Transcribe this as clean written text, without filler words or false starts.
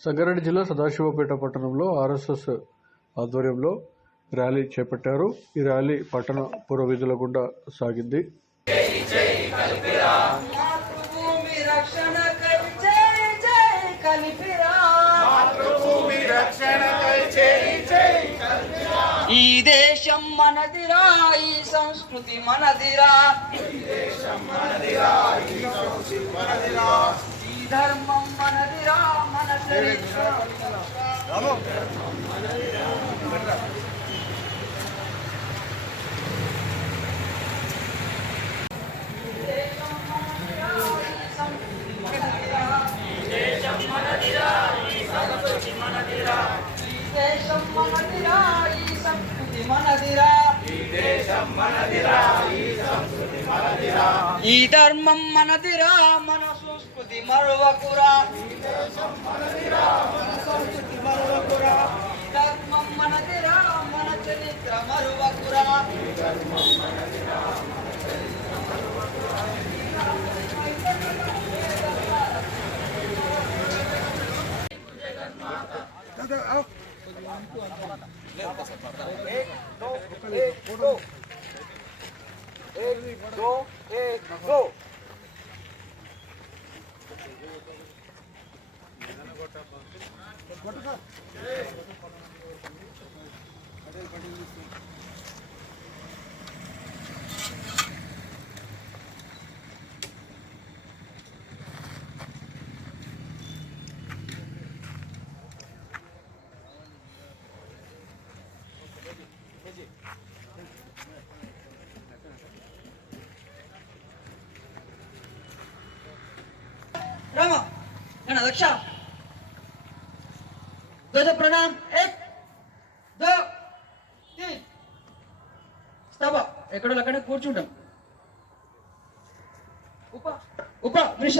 సంగారెడ్డి జిల్లా సదాశివపేట పట్టణంలో ఆర్ఎస్ఎస్ ఆధ్వర్యంలో ర్యాలీ చేపట్టారు. ఈ ర్యాలీ పట్టణ పురవీధుల గుండా సాగింది. ఈ దేశం మనదిరా, ఈ సంస్కృతి మనదిరా, ఈ ధర్మం మనదిరా, మన చరిత్ర ఈ ధర్మం మనదిరా, మన సంస్కృతి మరువకురా, ధర్మం మనదిరా, మన చరిత్ర మరువకురా. दक्ष दो प्रणाम 1 2 3 स्तव ఎక్కడో లక్కనే కూర్చుంటాం ఉప ఉప వృష